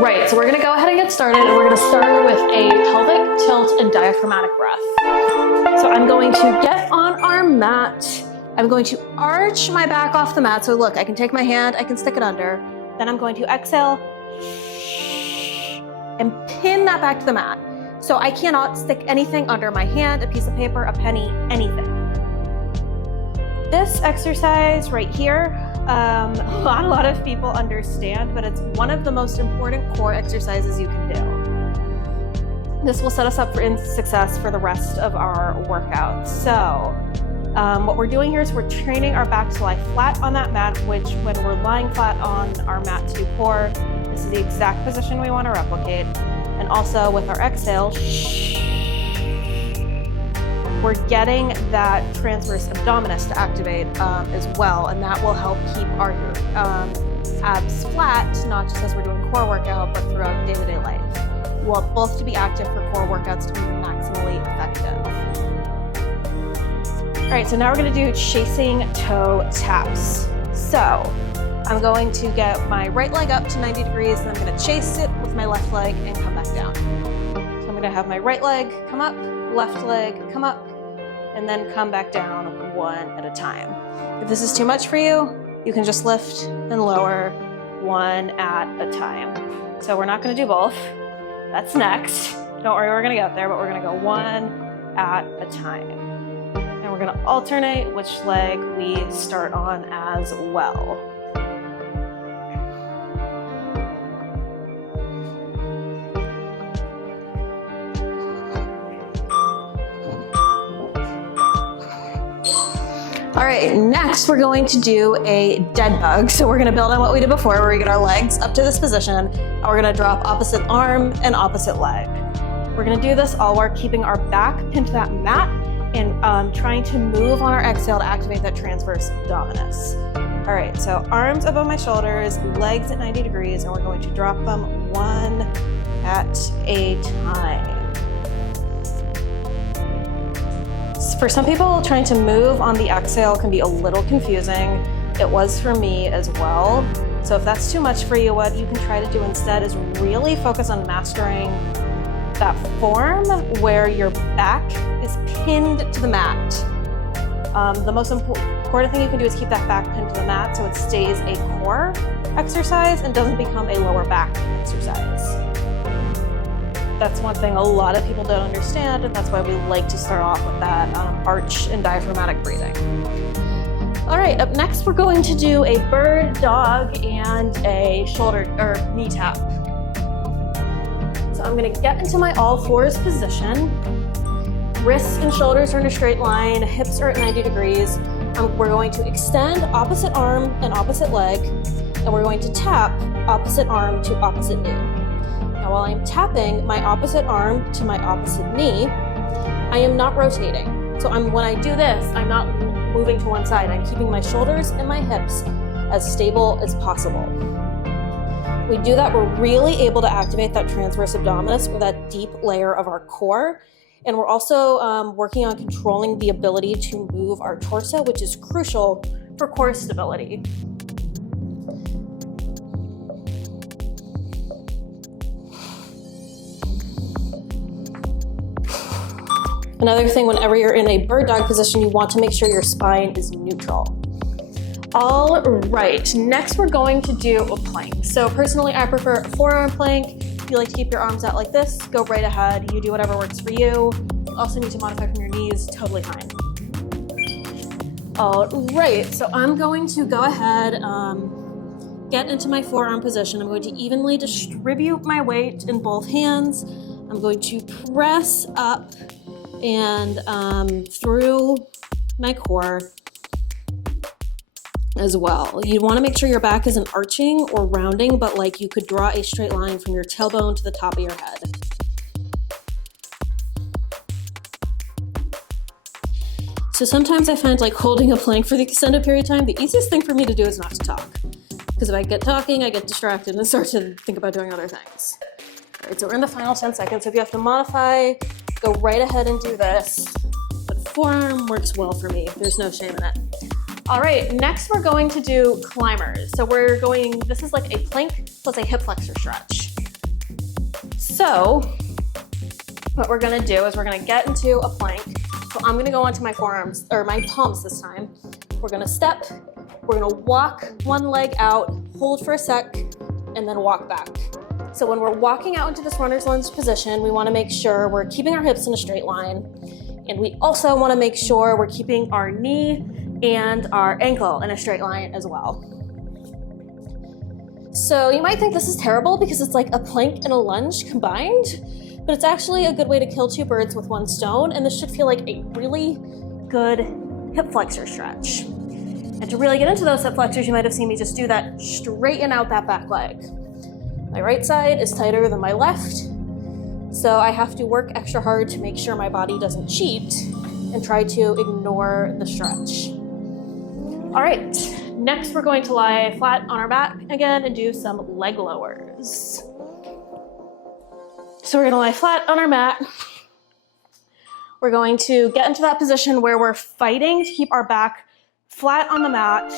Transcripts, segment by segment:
right, so we're gonna go ahead and get started, and we're gonna start with a pelvic tilt and diaphragmatic breath. So I'm going to get on our mat. I'm going to arch my back off the mat. So look, I can take my hand, I can stick it under. Then I'm going to exhale and pin that back to the mat. So I cannot stick anything under my hand, a piece of paper, a penny, anything. This exercise right here, not a lot of people understand, but it's one of the most important core exercises you can do. This will set us up for success for the rest of our workout. So what we're doing here is we're training our back to lie flat on that mat, which when we're lying flat on our mat to do core, this is the exact position we want to replicate. And also with our exhale, we're getting that transverse abdominis to activate as well, and that will help keep our abs flat, not just as we're doing core workout, but throughout day-to-day life. We want both to be active for core workouts to be maximally effective. All right, so now we're gonna do chasing toe taps. So I'm going to get my right leg up to 90 degrees, and I'm gonna chase it with my left leg and come back down. So I'm gonna have my right leg come up, left leg come up, and then come back down one at a time. If this is too much for you, you can just lift and lower one at a time. So we're not gonna do both. That's next. Don't worry, we're gonna get there, but we're gonna go one at a time. And we're gonna alternate which leg we start on as well. All right, next we're going to do a dead bug. So we're gonna build on what we did before, where we get our legs up to this position, and we're gonna drop opposite arm and opposite leg. We're gonna do this all while keeping our back pinned to that mat and trying to move on our exhale to activate that transverse abdominis. All right, so arms above my shoulders, legs at 90 degrees, and we're going to drop them one at a time. For some people, trying to move on the exhale can be a little confusing. It was for me as well. So if that's too much for you, what you can try to do instead is really focus on mastering that form where your back is pinned to the mat. The most important thing you can do is keep that back pinned to the mat so it stays a core exercise and doesn't become a lower back exercise. That's one thing a lot of people don't understand, and that's why we like to start off with that arch and diaphragmatic breathing. All right, up next we're going to do a bird dog and a shoulder or knee tap. So I'm gonna get into my all fours position. Wrists and shoulders are in a straight line, hips are at 90 degrees. We're going to extend opposite arm and opposite leg, and we're going to tap opposite arm to opposite knee. Now, while I'm tapping my opposite arm to my opposite knee, I am not rotating. So when I do this, I'm not moving to one side. I'm keeping my shoulders and my hips as stable as possible. We do that, we're really able to activate that transverse abdominis, or that deep layer of our core. And we're also working on controlling the ability to move our torso, which is crucial for core stability. Another thing, whenever you're in a bird dog position, you want to make sure your spine is neutral. All right, next we're going to do a plank. So personally, I prefer a forearm plank. If you like to keep your arms out like this, go right ahead. You do whatever works for you. You also need to modify from your knees, totally fine. All right, so I'm going to go ahead, get into my forearm position. I'm going to evenly distribute my weight in both hands. I'm going to press up and through my core as well. You want to make sure your back isn't arching or rounding, but like you could draw a straight line from your tailbone to the top of your head. So sometimes I find like holding a plank for the extended period of time, the easiest thing for me to do is not to talk. Because if I get talking, I get distracted and start to think about doing other things. All right, so we're in the final 10 seconds. So if you have to modify, go right ahead and do this. But forearm works well for me. There's no shame in it. All right, next we're going to do climbers. So this is like a plank plus a hip flexor stretch. So what we're gonna do is we're gonna get into a plank. So I'm gonna go onto my forearms, or my palms this time. We're gonna step, we're gonna walk one leg out, hold for a sec, and then walk back. So when we're walking out into this runner's lunge position, we wanna make sure we're keeping our hips in a straight line. And we also wanna make sure we're keeping our knee and our ankle in a straight line as well. So you might think this is terrible because it's like a plank and a lunge combined, but it's actually a good way to kill two birds with one stone, and this should feel like a really good hip flexor stretch. And to really get into those hip flexors, you might have seen me just do that, straighten out that back leg. My right side is tighter than my left, so I have to work extra hard to make sure my body doesn't cheat and try to ignore the stretch. All right, next we're going to lie flat on our back again and do some leg lowers. So we're gonna lie flat on our mat. We're going to get into that position where we're fighting to keep our back flat on the mat.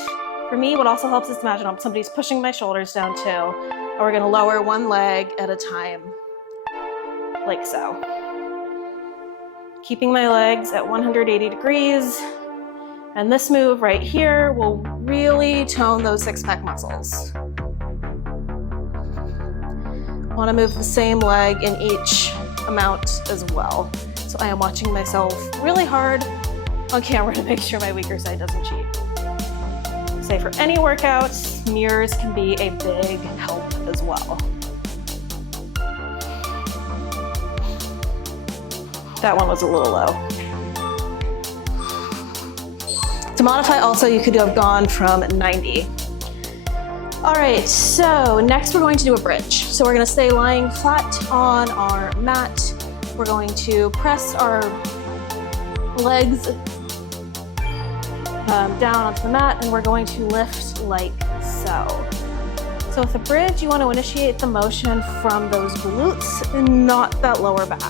For me, what also helps is to imagine somebody's pushing my shoulders down too. And we're gonna lower one leg at a time, like so. Keeping my legs at 180 degrees. And this move right here will really tone those six-pack muscles. I want to move the same leg in each amount as well. So I am watching myself really hard on camera to make sure my weaker side doesn't cheat. Say for any workout, mirrors can be a big help as well. That one was a little low. To modify also, you could have gone from 90. All right, so next we're going to do a bridge. So we're gonna stay lying flat on our mat. We're going to press our legs down onto the mat, and we're going to lift like so. So with a bridge, you want to initiate the motion from those glutes and not that lower back.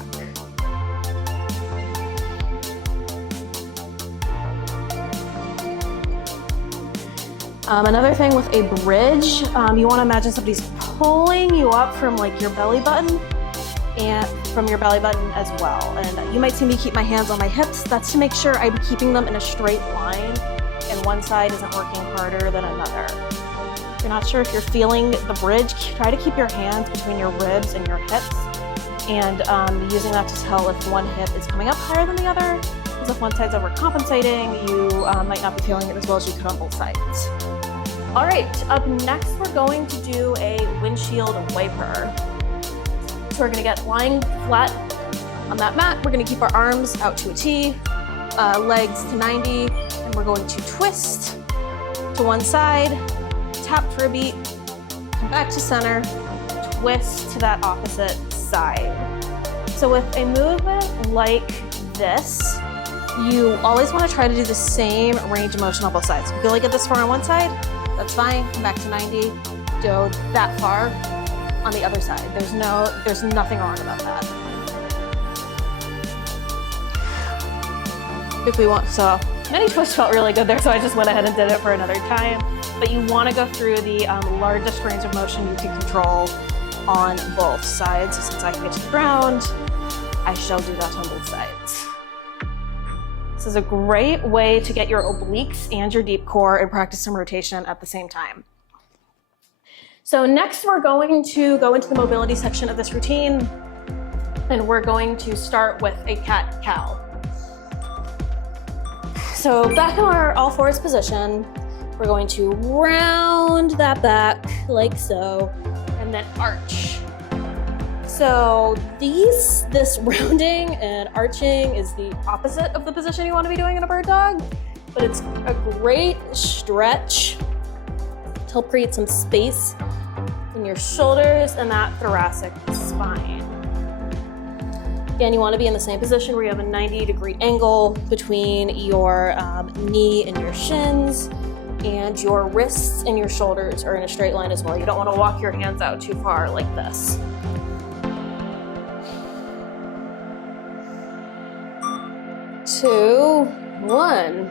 Another thing with a bridge, you want to imagine somebody's pulling you up from like your belly button and from your belly button as well. And you might see me keep my hands on my hips. That's to make sure I'm keeping them in a straight line and one side isn't working harder than another. If you're not sure if you're feeling the bridge, try to keep your hands between your ribs and your hips, and using that to tell if one hip is coming up higher than the other. Because if one side's overcompensating, you might not be feeling it as well as you could on both sides. All right, up next, we're going to do a windshield wiper. So we're gonna get lying flat on that mat. We're gonna keep our arms out to a T, legs to 90, and we're going to twist to one side, tap for a beat, come back to center, twist to that opposite side. So with a movement like this, you always wanna try to do the same range of motion on both sides. If you only get this far on one side, that's fine, come back to 90, go that far on the other side. There's nothing wrong about that. If we want, so many twists felt really good there, so I just went ahead and did it for another time. But you want to go through the largest range of motion you can control on both sides. So since I can get to the ground, I shall do that on both sides. This is a great way to get your obliques and your deep core and practice some rotation at the same time. So next we're going to go into the mobility section of this routine, and we're going to start with a cat-cow. So back in our all fours position, we're going to round that back like so, and then arch. So this rounding and arching is the opposite of the position you want to be doing in a bird dog, but it's a great stretch to help create some space in your shoulders and that thoracic spine. Again, you want to be in the same position where you have a 90-degree angle between your knee and your shins, and your wrists and your shoulders are in a straight line as well. You don't want to walk your hands out too far like this. Two, one.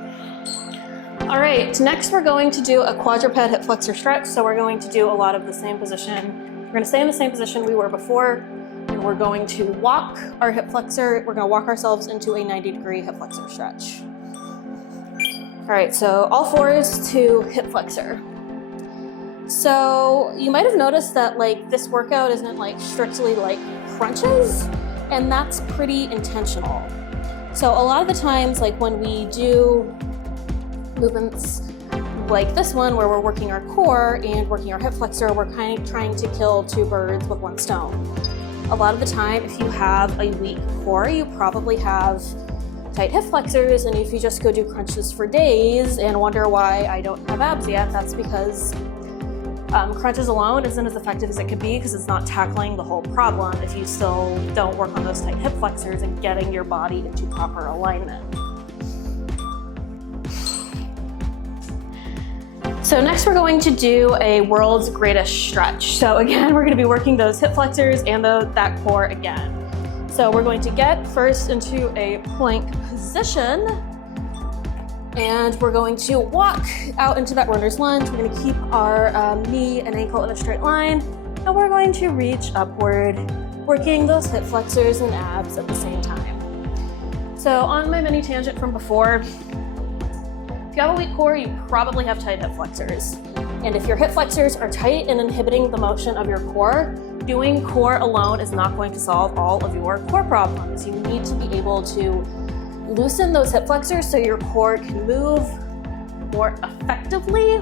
All right, next we're going to do a quadruped hip flexor stretch. So we're going to do a lot of the same position. We're going to stay in the same position we were before, and then we're going to walk our hip flexor. We're going to walk ourselves into a 90-degree hip flexor stretch. All right, so all fours to hip flexor. So you might have noticed that like this workout isn't like strictly like crunches, and that's pretty intentional. So a lot of the times, like when we do movements like this one where we're working our core and working our hip flexor, we're kind of trying to kill two birds with one stone. A lot of the time, if you have a weak core, you probably have tight hip flexors, and if you just go do crunches for days and wonder why I don't have abs yet, that's because crunches alone isn't as effective as it could be because it's not tackling the whole problem if you still don't work on those tight hip flexors and getting your body into proper alignment. So next we're going to do a world's greatest stretch. So again, we're going to be working those hip flexors and that core again. So we're going to get first into a plank position, and we're going to walk out into that runner's lunge. We're going to keep our knee and ankle in a straight line, and we're going to reach upward, working those hip flexors and abs at the same time. So on my mini tangent from before, if you have a weak core, you probably have tight hip flexors. And if your hip flexors are tight and inhibiting the motion of your core, doing core alone is not going to solve all of your core problems. You need to be able to loosen those hip flexors so your core can move more effectively.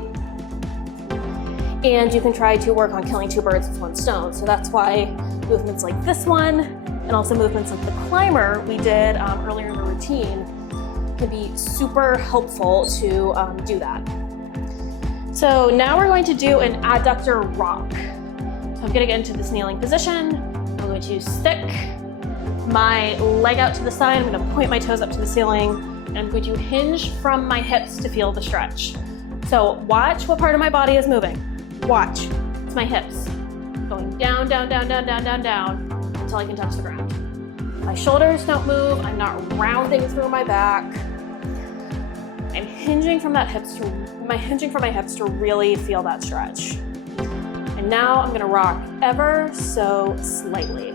And you can try to work on killing two birds with one stone. So that's why movements like this one and also movements like the climber we did earlier in the routine can be super helpful to do that. So now we're going to do an adductor rock. So I'm gonna get into this kneeling position. I'm going to stick my leg out to the side. I'm gonna point my toes up to the ceiling, and I'm going to hinge from my hips to feel the stretch. So watch what part of my body is moving. Watch, it's my hips. Going down, down, down, down, down, down, down, until I can touch the ground. My shoulders don't move, I'm not rounding through my back. I'm hinging from my hips to really feel that stretch. And now I'm gonna rock ever so slightly.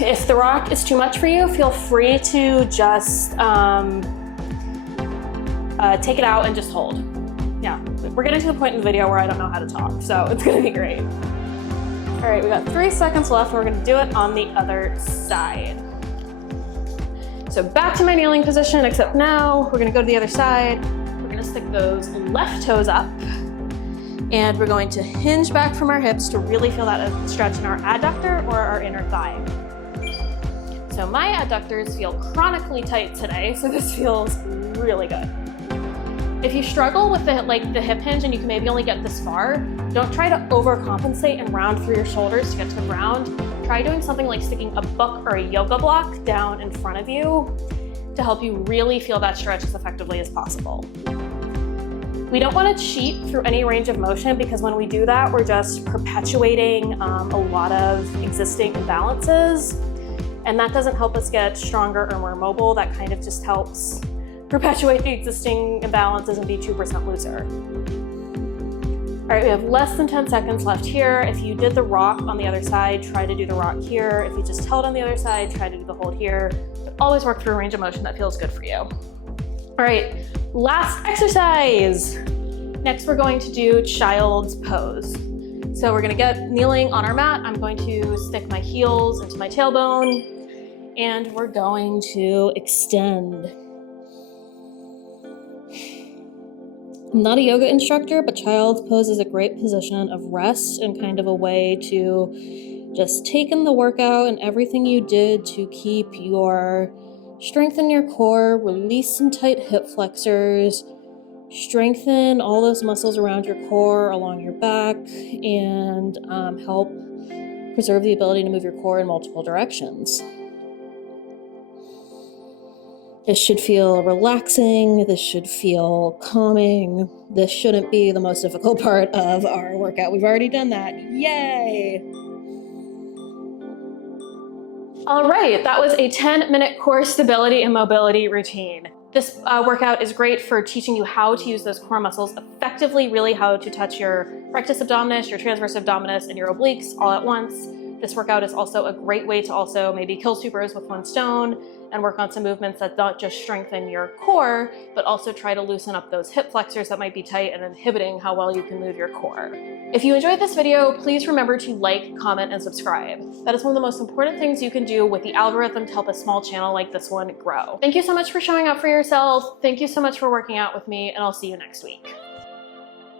If the rock is too much for you, feel free to just take it out and just hold. Yeah, we're getting to the point in the video where I don't know how to talk, so it's gonna be great. All right, we got 3 seconds left, and we're gonna do it on the other side. So back to my kneeling position, except now we're gonna go to the other side. We're gonna stick those left toes up, and we're going to hinge back from our hips to really feel that stretch in our adductor or our inner thigh. So my adductors feel chronically tight today, so this feels really good. If you struggle with the hip hinge and you can maybe only get this far, don't try to overcompensate and round through your shoulders to get to the ground. Try doing something like sticking a book or a yoga block down in front of you to help you really feel that stretch as effectively as possible. We don't want to cheat through any range of motion, because when we do that, we're just perpetuating a lot of existing imbalances, and that doesn't help us get stronger or more mobile. That kind of just helps perpetuate the existing imbalances and be 2% looser. All right, we have less than 10 seconds left here. If you did the rock on the other side, try to do the rock here. If you just held on the other side, try to do the hold here. But always work through a range of motion that feels good for you. All right, last exercise. Next, we're going to do child's pose. So we're gonna get kneeling on our mat. I'm going to stick my heels into my tailbone, and we're going to extend. I'm not a yoga instructor, but child's pose is a great position of rest and kind of a way to just take in the workout and everything you did to keep your strength in your core, release some tight hip flexors, strengthen all those muscles around your core, along your back, and help preserve the ability to move your core in multiple directions. This should feel relaxing, this should feel calming. This shouldn't be the most difficult part of our workout. We've already done that, yay! All right, that was a 10-minute core stability and mobility routine. This workout is great for teaching you how to use those core muscles effectively, really how to touch your rectus abdominis, your transverse abdominis, and your obliques all at once. This workout is also a great way to also maybe kill two birds with one stone and work on some movements that don't just strengthen your core, but also try to loosen up those hip flexors that might be tight and inhibiting how well you can move your core. If you enjoyed this video, please remember to like, comment, and subscribe. That is one of the most important things you can do with the algorithm to help a small channel like this one grow. Thank you so much for showing up for yourself. Thank you so much for working out with me, and I'll see you next week.